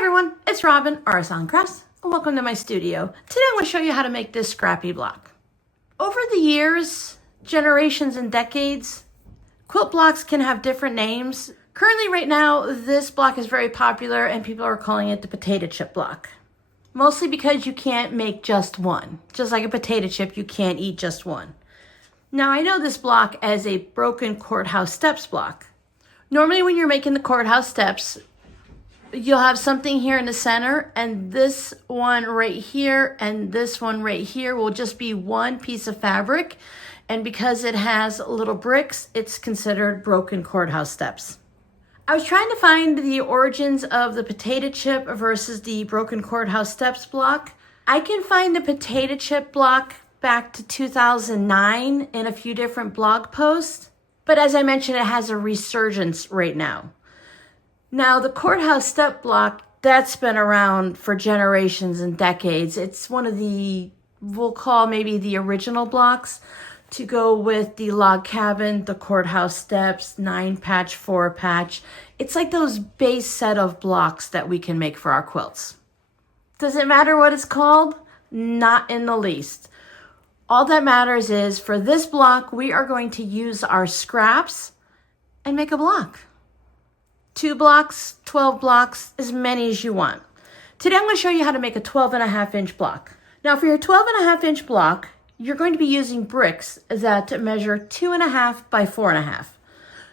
everyone, it's Robin, Artisan Crafts, and welcome to my studio. Today I'm going to show you how to make this scrappy block. Over the years, generations and decades, quilt blocks can have different names. Currently right now, this block is very popular and people are calling it the potato chip block. Mostly because you can't make just one. Just like a potato chip, you can't eat just one. Now I know this block as a Broken Courthouse Steps block. Normally when you're making the courthouse steps, you'll have something here in the center, and this one right here and this one right here will just be one piece of fabric. And because it has little bricks, it's considered Broken Courthouse Steps. I was trying to find the origins of the potato chip versus the Broken Courthouse Steps block. I can find the potato chip block back to 2009 in a few different blog posts. But as I mentioned, it has a resurgence right now. Now, the courthouse step block, that's been around for generations and decades. It's one of the, we'll call maybe the original blocks to go with the log cabin, the courthouse steps, 9-patch, 4-patch. It's like those base set of blocks that we can make for our quilts. Does it matter what it's called? Not in the least. All that matters is for this block, we are going to use our scraps and make a block. 2 blocks, 12 blocks, as many as you want. Today I'm going to show you how to make a 12.5-inch block. Now for your 12.5-inch block, you're going to be using bricks that measure 2.5 by 4.5.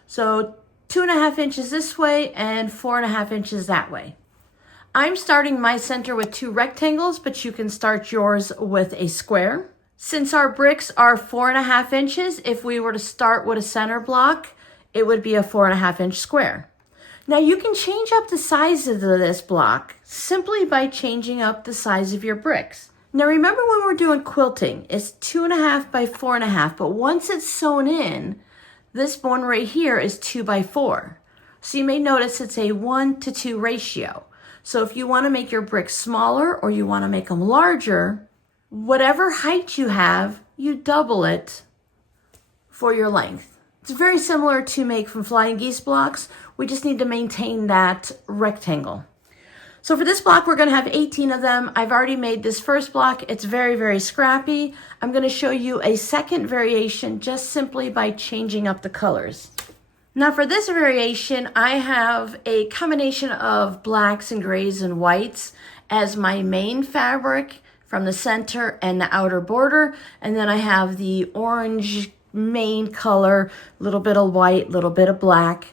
So 2.5 inches this way and 4.5 inches that way. I'm starting my center with 2 rectangles, but you can start yours with a square. Since our bricks are 4.5 inches, if we were to start with a center block, it would be a 4.5-inch square. Now you can change up the size of this block simply by changing up the size of your bricks. Now remember when we're doing quilting, it's 2.5 by 4.5, but once it's sewn in, this one right here is 2 by 4. So you may notice it's a 1-to-2 ratio. So if you want to make your bricks smaller or you want to make them larger, whatever height you have, you double it for your length. It's very similar to make from flying geese blocks. We just need to maintain that rectangle. So for this block, we're going to have 18 of them. I've already made this first block. It's very, very scrappy. I'm going to show you a second variation just simply by changing up the colors. Now for this variation, I have a combination of blacks and grays and whites as my main fabric from the center and the outer border. And then I have the orange main color, a little bit of white, a little bit of black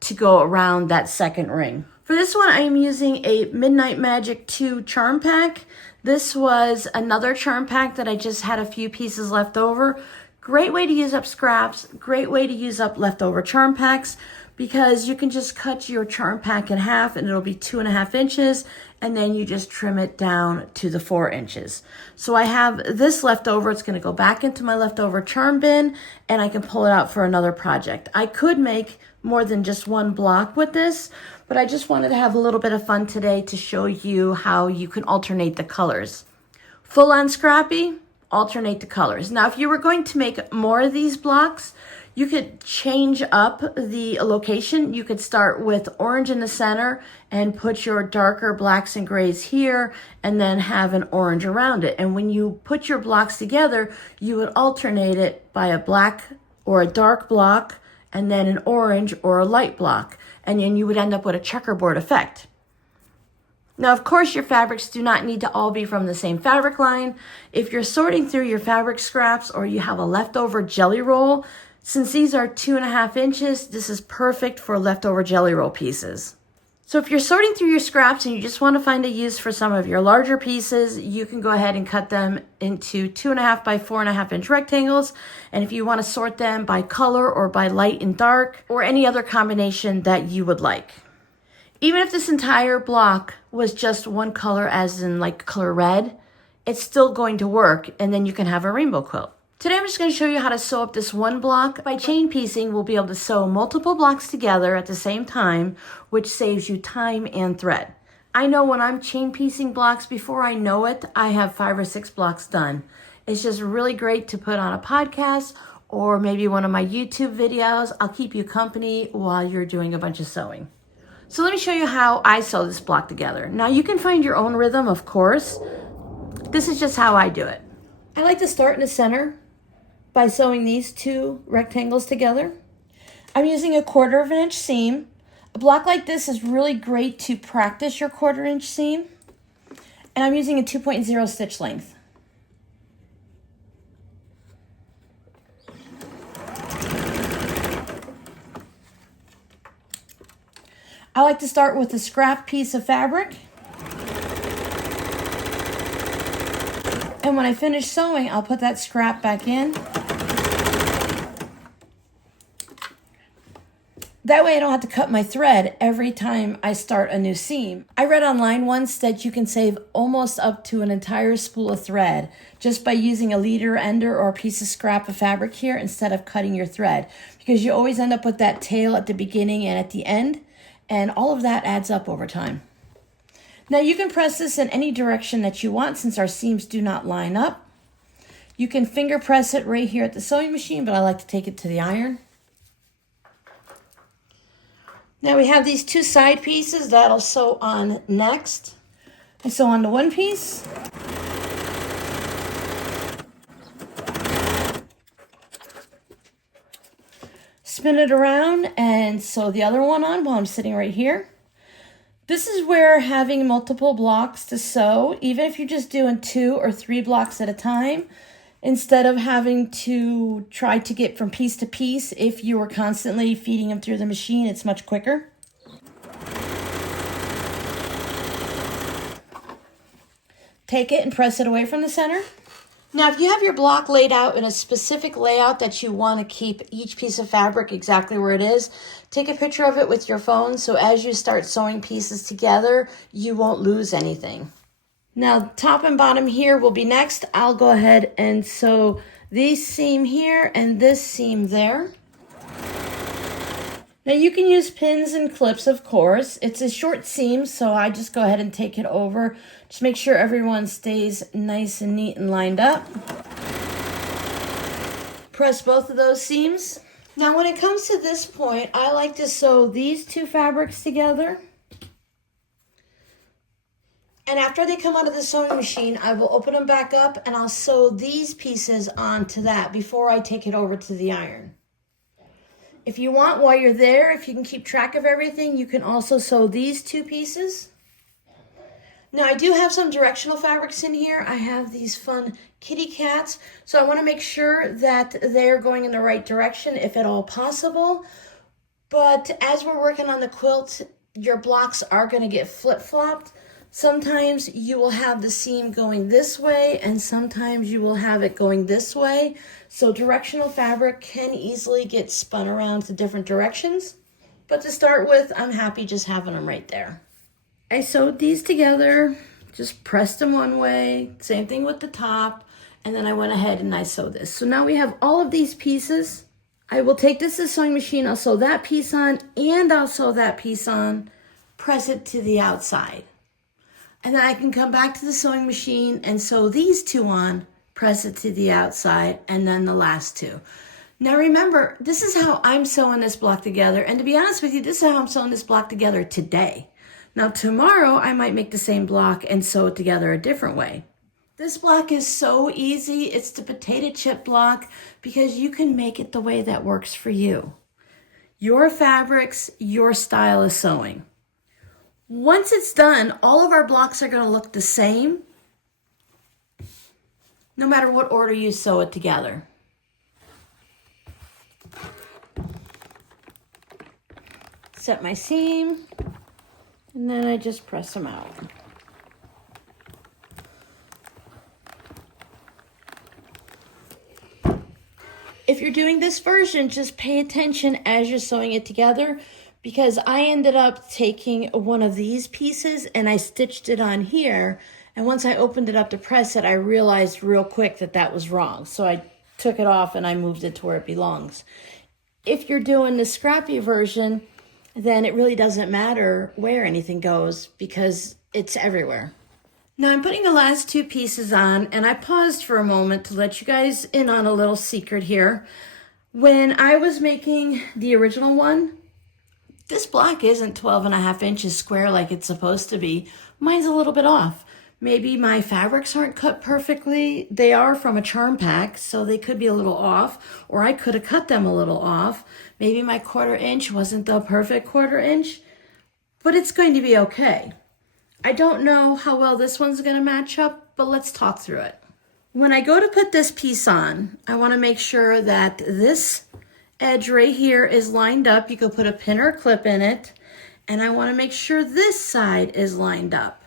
to go around that second ring. For this one, I am using a Midnight Magic 2 charm pack. This was another charm pack that I just had a few pieces left over. Great way to use up scraps, great way to use up leftover charm packs, because you can just cut your charm pack in half and it'll be 2.5 inches, and then you just trim it down to the 4 inches. So I have this left over. It's going to go back into my leftover charm bin, and I can pull it out for another project. I could make more than just one block with this, but I just wanted to have a little bit of fun today to show you how you can alternate the colors. Full on scrappy, alternate the colors. Now, if you were going to make more of these blocks, you could change up the location. You could start with orange in the center and put your darker blacks and grays here and then have an orange around it. And when you put your blocks together, you would alternate it by a black or a dark block and then an orange or a light block. And then you would end up with a checkerboard effect. Now, of course, your fabrics do not need to all be from the same fabric line. If you're sorting through your fabric scraps or you have a leftover jelly roll, since these are 2.5 inches, this is perfect for leftover jelly roll pieces. So if you're sorting through your scraps and you just want to find a use for some of your larger pieces, you can go ahead and cut them into 2.5 by 4.5 inch rectangles. And if you want to sort them by color or by light and dark or any other combination that you would like. Even if this entire block was just one color, as in like color red, it's still going to work, and then you can have a rainbow quilt. Today I'm just going to show you how to sew up this one block. By chain piecing, we'll be able to sew multiple blocks together at the same time, which saves you time and thread. I know when I'm chain piecing blocks, before I know it, I have 5 or 6 blocks done. It's just really great to put on a podcast or maybe one of my YouTube videos. I'll keep you company while you're doing a bunch of sewing. So let me show you how I sew this block together. Now you can find your own rhythm, of course. This is just how I do it. I like to start in the center by sewing these two rectangles together. I'm using a 1/4 of an inch seam. A block like this is really great to practice your 1/4 inch seam. And I'm using a 2.0 stitch length. I like to start with a scrap piece of fabric. And when I finish sewing, I'll put that scrap back in. That way I don't have to cut my thread every time I start a new seam. I read online once that you can save almost up to an entire spool of thread just by using a leader ender or a piece of scrap of fabric here instead of cutting your thread, because you always end up with that tail at the beginning and at the end, and all of that adds up over time. Now you can press this in any direction that you want since our seams do not line up. You can finger press it right here at the sewing machine, but I like to take it to the iron. Now we have these two side pieces that I'll sew on next. I sew on the one piece. Spin it around and sew the other one on while I'm sitting right here. This is where having multiple blocks to sew, even if you're just doing 2 or 3 blocks at a time, instead of having to try to get from piece to piece, if you were constantly feeding them through the machine, it's much quicker. Take it and press it away from the center. Now, if you have your block laid out in a specific layout that you want to keep each piece of fabric exactly where it is, take a picture of it with your phone so as you start sewing pieces together, you won't lose anything. Now, top and bottom here will be next. I'll go ahead and sew this seam here and this seam there. Now, you can use pins and clips, of course. It's a short seam, so I just go ahead and take it over. Just make sure everyone stays nice and neat and lined up. Press both of those seams. Now, when it comes to this point, I like to sew these two fabrics together. And after they come out of the sewing machine, I will open them back up and I'll sew these pieces onto that before I take it over to the iron. If you want, while you're there, if you can keep track of everything, you can also sew these two pieces. Now, I do have some directional fabrics in here. I have these fun kitty cats, so I want to make sure that they're going in the right direction if at all possible. But as we're working on the quilt, your blocks are going to get flip-flopped. Sometimes you will have the seam going this way and sometimes you will have it going this way. So directional fabric can easily get spun around to different directions. But to start with, I'm happy just having them right there. I sewed these together, just pressed them one way, same thing with the top, and then I went ahead and I sewed this. So now we have all of these pieces. I will take this to the sewing machine, I'll sew that piece on, and I'll sew that piece on, press it to the outside. And then I can come back to the sewing machine and sew these two on, press it to the outside, and then the last two. Now remember, this is how I'm sewing this block together. And to be honest with you, this is how I'm sewing this block together today. Now tomorrow, I might make the same block and sew it together a different way. This block is so easy. It's the potato chip block because you can make it the way that works for you. Your fabrics, your style of sewing. Once it's done, all of our blocks are going to look the same, no matter what order you sew it together. Set my seam, and then I just press them out. If you're doing this version, just pay attention as you're sewing it together, because I ended up taking one of these pieces and I stitched it on here. And once I opened it up to press it, I realized real quick that that was wrong. So I took it off and I moved it to where it belongs. If you're doing the scrappy version, then it really doesn't matter where anything goes because it's everywhere. Now I'm putting the last two pieces on, and I paused for a moment to let you guys in on a little secret here. When I was making the original one, This block isn't 12.5 inches square like it's supposed to be. Mine's a little bit off. Maybe my fabrics aren't cut perfectly. They are from a charm pack, so they could be a little off, or I could have cut them a little off. Maybe my 1/4 inch wasn't the perfect 1/4 inch, but it's going to be okay. I don't know how well this one's going to match up, but let's talk through it. When I go to put this piece on, I want to make sure that this edge right here is lined up. You could put a pin or a clip in it, and I want to make sure this side is lined up.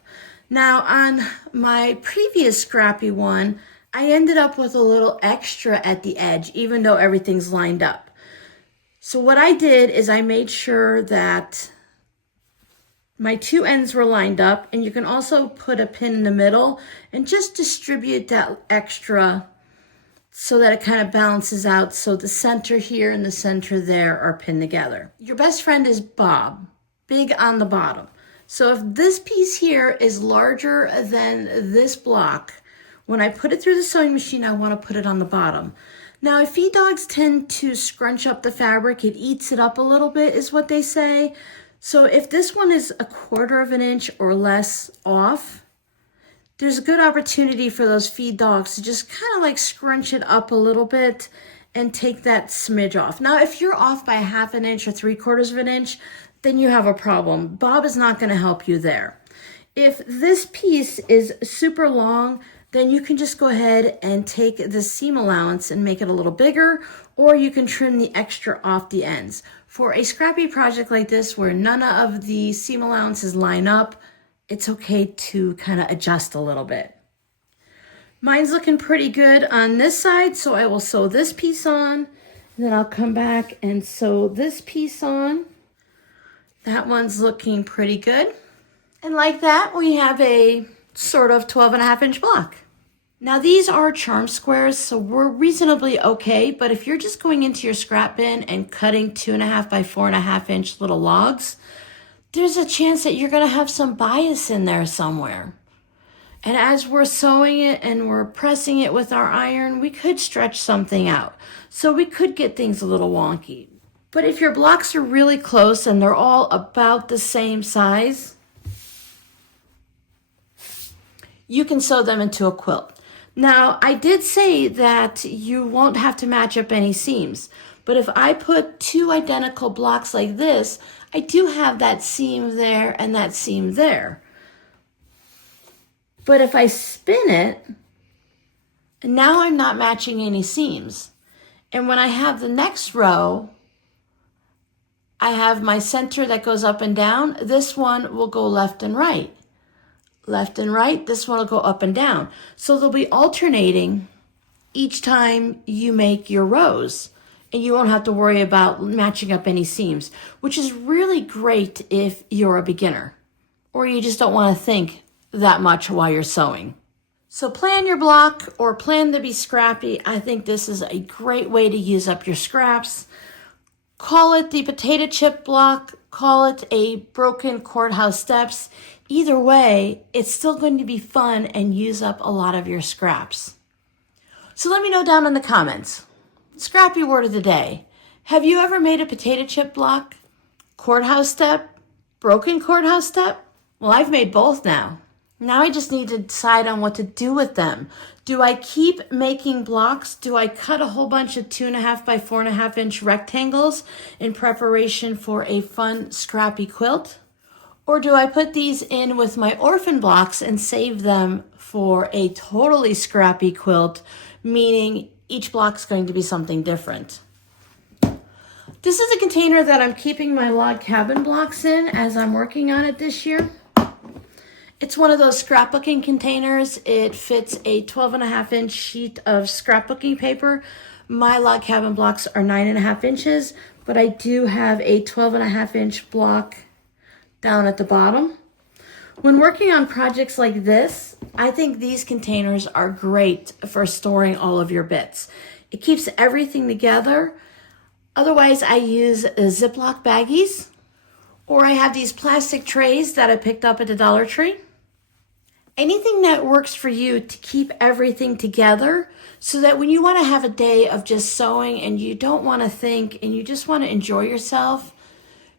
Now on my previous scrappy one, I ended up with a little extra at the edge, even though everything's lined up. So what I did is I made sure that my two ends were lined up, and you can also put a pin in the middle and just distribute that extra so that it kind of balances out, so the center here and the center there are pinned together. Your best friend is Bob, big on the bottom. So if this piece here is larger than this block, when I put it through the sewing machine, I want to put it on the bottom. Now, feed dogs tend to scrunch up the fabric. It eats it up a little bit, is what they say. So if this one is 1/4 inch or less off, there's a good opportunity for those feed dogs to just kind of like scrunch it up a little bit and take that smidge off. Now, if you're off by 1/2 inch or 3/4 inch, then you have a problem. Bob is not going to help you there. If this piece is super long, then you can just go ahead and take the seam allowance and make it a little bigger, or you can trim the extra off the ends. For a scrappy project like this where none of the seam allowances line up, it's okay to kind of adjust a little bit. Mine's looking pretty good on this side, so I will sew this piece on, and then I'll come back and sew this piece on. That one's looking pretty good. And like that, we have a sort of 12.5 inch block. Now these are charm squares, so we're reasonably okay, but if you're just going into your scrap bin and cutting 2.5 by 4.5 inch little logs, there's a chance that you're gonna have some bias in there somewhere. And as we're sewing it and we're pressing it with our iron, we could stretch something out. So we could get things a little wonky. But if your blocks are really close and they're all about the same size, you can sew them into a quilt. Now, I did say that you won't have to match up any seams, but if I put two identical blocks like this, I do have that seam there and that seam there. But if I spin it, now I'm not matching any seams. And when I have the next row, I have my center that goes up and down. This one will go left and right. Left and right, this one will go up and down. So they'll be alternating each time you make your rows. And you won't have to worry about matching up any seams, which is really great if you're a beginner or you just don't want to think that much while you're sewing. So plan your block or plan to be scrappy. I think this is a great way to use up your scraps. Call it the potato chip block, call it a Broken Courthouse Steps. Either way, it's still going to be fun and use up a lot of your scraps. So let me know down in the comments. Scrappy word of the day. Have you ever made a potato chip block, courthouse step, broken courthouse step? Well, I've made both now. Now I just need to decide on what to do with them. Do I keep making blocks? Do I cut a whole bunch of 2.5 by 4.5 inch rectangles in preparation for a fun scrappy quilt? Or do I put these in with my orphan blocks and save them for a totally scrappy quilt, meaning each block's going to be something different? This is a container that I'm keeping my log cabin blocks in as I'm working on it this year. It's one of those scrapbooking containers. It fits a 12.5 inch sheet of scrapbooking paper. My log cabin blocks are 9.5 inches, but I do have a 12.5 inch block down at the bottom. When working on projects like this, I think these containers are great for storing all of your bits. It keeps everything together. Otherwise, I use Ziploc baggies, or I have these plastic trays that I picked up at the Dollar Tree. Anything that works for you to keep everything together so that when you want to have a day of just sewing and you don't want to think and you just want to enjoy yourself,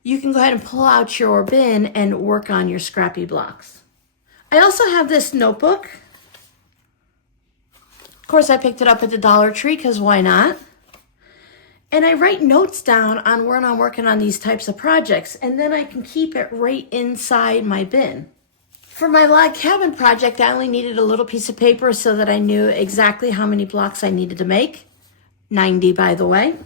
you can go ahead and pull out your bin and work on your scrappy blocks. I also have this notebook. Of course, I picked it up at the Dollar Tree because why not? And I write notes down on when I'm working on these types of projects, and then I can keep it right inside my bin. For my log cabin project, I only needed a little piece of paper so that I knew exactly how many blocks I needed to make. 90, by the way.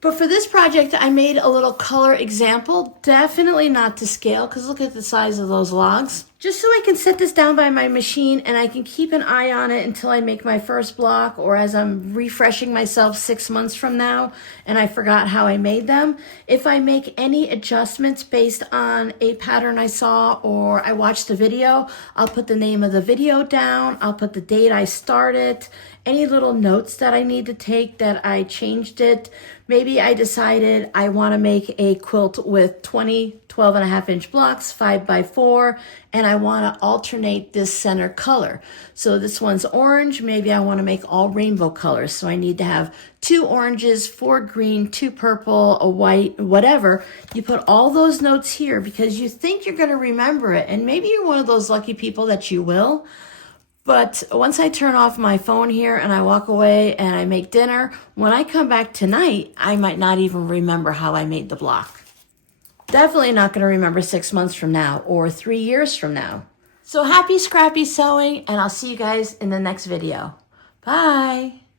But for this project, I made a little color example, definitely not to scale, because look at the size of those logs. Just so I can set this down by my machine and I can keep an eye on it until I make my first block, or as I'm refreshing myself 6 months from now and I forgot how I made them. If I make any adjustments based on a pattern I saw or I watched a video, I'll put the name of the video down, I'll put the date I started, any little notes that I need to take that I changed it. Maybe I decided I want to make a quilt with 20 12.5-inch blocks, 5x4, and I want to alternate this center color. So this one's orange, maybe I want to make all rainbow colors. So I need to have 2 oranges, 4 green, 2 purple, a white, whatever. You put all those notes here because you think you're going to remember it, and maybe you're one of those lucky people that you will. But once I turn off my phone here and I walk away and I make dinner, when I come back tonight, I might not even remember how I made the block. Definitely not going to remember 6 months from now or 3 years from now. So happy scrappy sewing, and I'll see you guys in the next video. Bye.